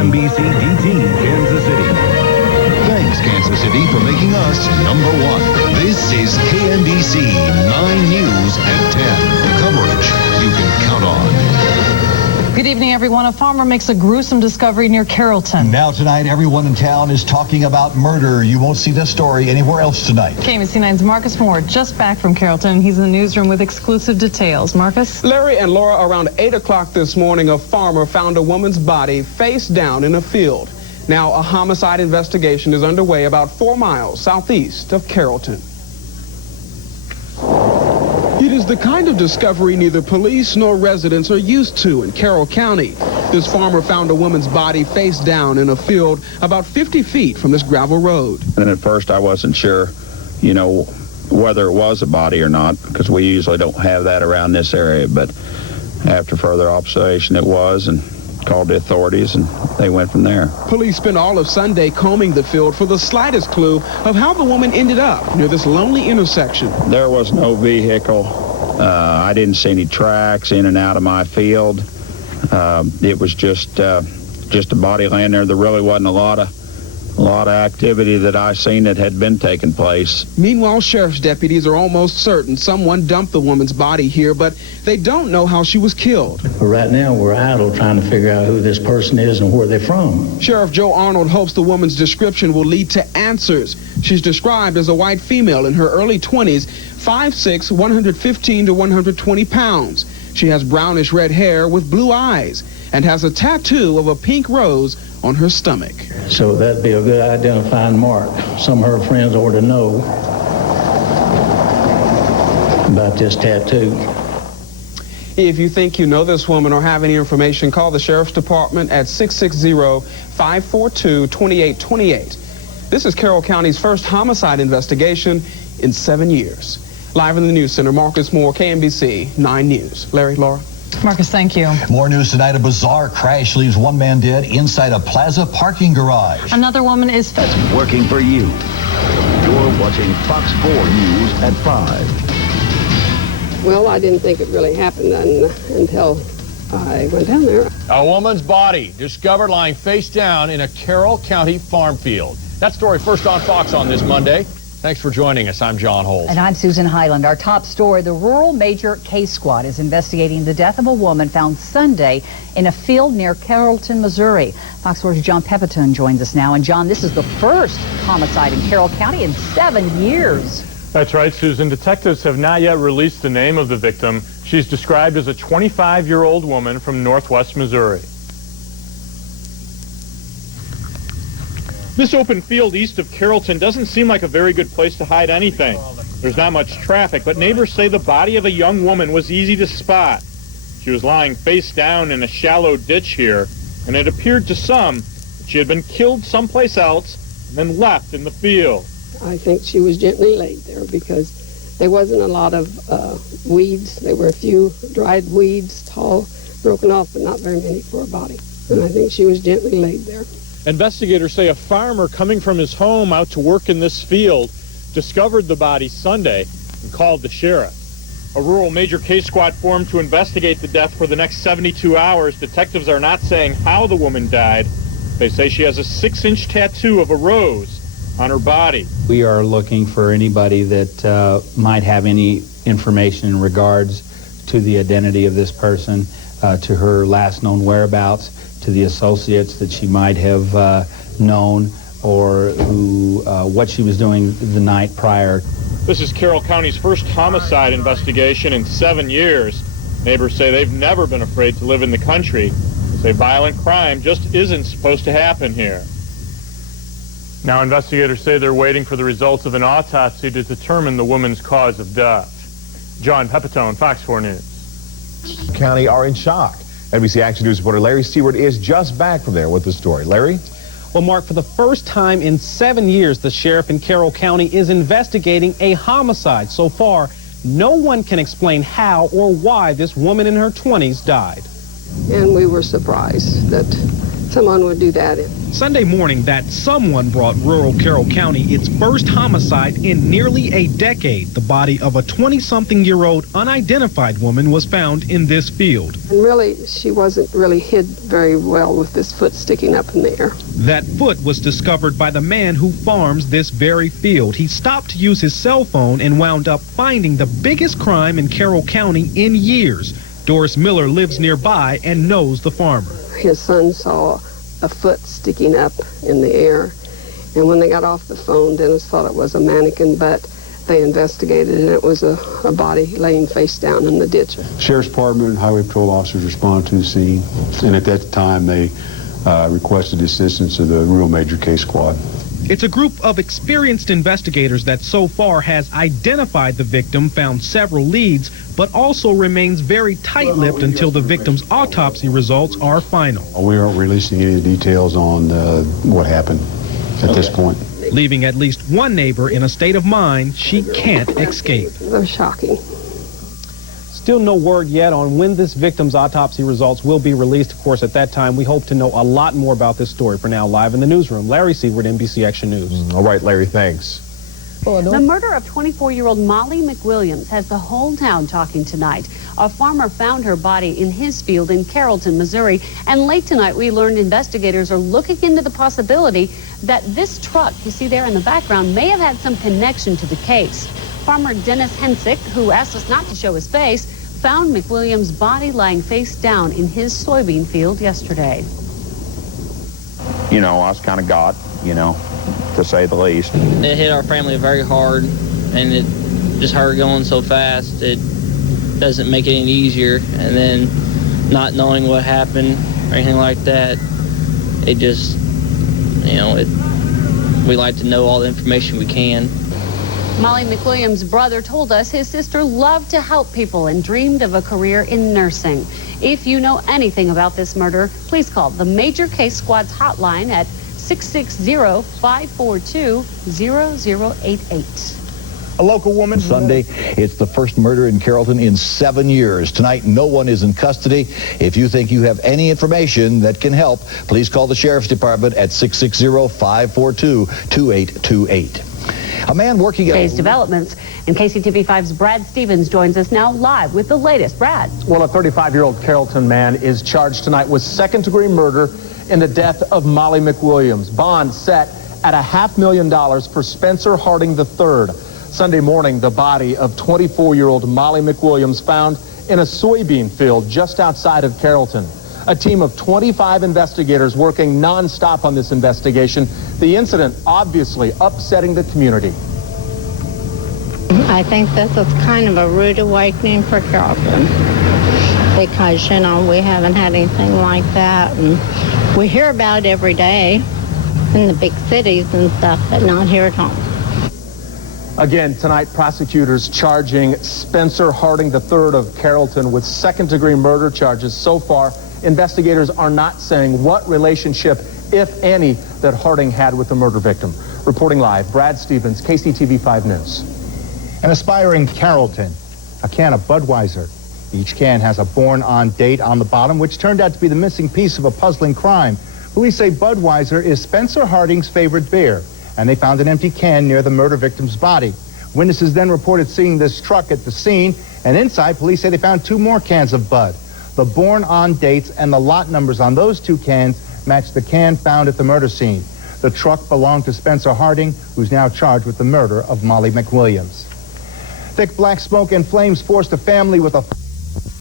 KMBC-TV, Kansas City. Thanks, Kansas City, for making us #1. This is KMBC 9 News at 10. Coverage you can count on. Good evening, everyone. A farmer makes a gruesome discovery near Carrollton. Now tonight, everyone in town is talking about murder. You won't see this story anywhere else tonight. KMBC9's Marcus Moore just back from Carrollton. He's in the newsroom with exclusive details. Marcus? Larry and Laura, around 8 o'clock this morning, a farmer found a woman's body face down in a field. Now, a homicide investigation is underway about 4 miles southeast of Carrollton. It is the kind of discovery neither police nor residents are used to in Carroll County. This farmer found a woman's body face down in a field about 50 feet from this gravel road. And at first I wasn't sure, whether it was a body or not, because we usually don't have that around this area. But after further observation, it was, and called the authorities, and they went from there. Police spent all of Sunday combing the field for the slightest clue of how the woman ended up near this lonely intersection. There was no vehicle. I didn't see any tracks in and out of my field. It was just a body laying there. There really wasn't a lot of activity that I seen that had been taking place. Meanwhile, sheriff's deputies are almost certain someone dumped the woman's body here, but they don't know how she was killed. But right now, we're idle trying to figure out who this person is and where they're from. Sheriff Joe Arnold hopes the woman's description will lead to answers. She's described as a white female in her early 20s, 5'6", 115 to 120 pounds. She has brownish red hair with blue eyes and has a tattoo of a pink rose on her stomach. So that'd be a good identifying mark. Some of her friends ought to know about this tattoo. If you think you know this woman or have any information, call the Sheriff's Department at 660-542-2828. This is Carroll County's first homicide investigation in 7 years. Live in the News Center, Marcus Moore, KMBC 9 News. Larry, Laura. Marcus, thank you. More news tonight. A bizarre crash leaves one man dead inside a plaza parking garage. Another woman is Working for you. You're watching Fox 4 News at 5. Well, I didn't think it really happened until I went down there. A woman's body discovered lying face down in a Carroll County farm field. That story first on Fox on this Monday. Thanks for joining us. I'm John Holt. And I'm Susan Highland. Our top story, the Rural Major Case Squad is investigating the death of a woman found Sunday in a field near Carrollton, Missouri. Fox 4's John Pepitone joins us now. And John, this is the first homicide in Carroll County in 7 years. That's right, Susan. Detectives have not yet released the name of the victim. She's described as a 25-year-old woman from northwest Missouri. This open field east of Carrollton doesn't seem like a very good place to hide anything. There's not much traffic, but neighbors say the body of a young woman was easy to spot. She was lying face down in a shallow ditch here, and it appeared to some that she had been killed someplace else and then left in the field. I think she was gently laid there because there wasn't a lot of weeds. There were a few dried weeds, tall, broken off, but not very many for a body. And I think she was gently laid there. Investigators say a farmer coming from his home out to work in this field discovered the body Sunday and called the sheriff. A Rural Major Case Squad formed to investigate the death for the next 72 hours. Detectives are not saying how the woman died. They say she has a 6-inch tattoo of a rose on her body. We are looking for anybody that might have any information in regards to the identity of this person, to her last known whereabouts, to the associates that she might have known, or what she was doing the night prior. This is Carroll County's first homicide investigation in 7 years. Neighbors say they've never been afraid to live in the country. They say violent crime just isn't supposed to happen here. Now investigators say they're waiting for the results of an autopsy to determine the woman's cause of death. John Pepitone, Fox 4 News. County are in shock. NBC Action News reporter Larry Stewart is just back from there with the story. Larry? Well, Mark, for the first time in 7 years, the sheriff in Carroll County is investigating a homicide. So far, no one can explain how or why this woman in her 20s died. And we were surprised that someone would do that. Sunday morning, that someone brought rural Carroll County its first homicide in nearly a decade. The body of a 20-something-year-old unidentified woman was found in this field. And really, she wasn't really hid very well with this foot sticking up in the air. That foot was discovered by the man who farms this very field. He stopped to use his cell phone and wound up finding the biggest crime in Carroll County in years. Doris Miller lives nearby and knows the farmer. His son saw a foot sticking up in the air, and when they got off the phone, Dennis thought it was a mannequin, but they investigated, and it was a body laying face down in the ditch. Sheriff's Department and Highway Patrol officers responded to the scene, and at that time they requested the assistance of the Rural Major Case Squad. It's a group of experienced investigators that so far has identified the victim, found several leads, but also remains very tight-lipped until the victim's autopsy results are final. We aren't releasing any details on what happened at this point. Leaving at least one neighbor in a state of mind she can't escape. It was shocking. Still no word yet on when this victim's autopsy results will be released. Of course, at that time, we hope to know a lot more about this story. For now, live in the newsroom, Larry Seaward, NBC Action News. All right, Larry, thanks. The murder of 24-year-old Molly McWilliams has the whole town talking tonight. A farmer found her body in his field in Carrollton, Missouri. And late tonight, we learned investigators are looking into the possibility that this truck you see there in the background may have had some connection to the case. Farmer Dennis Hensick, who asked us not to show his face, found McWilliams' body lying face down in his soybean field yesterday. You know, I was kind of got, to say the least. It hit our family very hard, and it just her going so fast, it doesn't make it any easier. And then not knowing what happened or anything like that, it just, we like to know all the information we can. Molly McWilliams' brother told us his sister loved to help people and dreamed of a career in nursing. If you know anything about this murder, please call the Major Case Squad's hotline at 660-542-0088. A local woman. Sunday, it's the first murder in Carrollton in 7 years. Tonight, no one is in custody. If you think you have any information that can help, please call the Sheriff's Department at 660-542-2828. A man working at today's developments, and KCTV-5's Brad Stevens joins us now live with the latest. Brad. Well, a 35-year-old Carrollton man is charged tonight with second-degree murder in the death of Molly McWilliams. Bond set at $500,000 for Spencer Harding III. Sunday morning, the body of 24-year-old Molly McWilliams found in a soybean field just outside of Carrollton. A team of 25 investigators working non-stop on this investigation. The incident obviously upsetting the community. I think this is kind of a rude awakening for Carrollton because, we haven't had anything like that. And we hear about it every day in the big cities and stuff, but not here at home. Again, tonight, prosecutors charging Spencer Harding III of Carrollton with second-degree murder charges. So far, investigators are not saying what relationship, if any, that Harding had with the murder victim. Reporting live, Brad Stevens, KCTV-5 News. An aspiring Carrollton, a can of Budweiser. Each can has a born-on date on the bottom, which turned out to be the missing piece of a puzzling crime. Police say Budweiser is Spencer Harding's favorite beer, and they found an empty can near the murder victim's body. Witnesses then reported seeing this truck at the scene, and inside, police say they found 2 more cans of Bud. The born-on dates and the lot numbers on those 2 cans match the can found at the murder scene. The truck belonged to Spencer Harding, who's now charged with the murder of Molly McWilliams. Thick black smoke and flames forced a family with a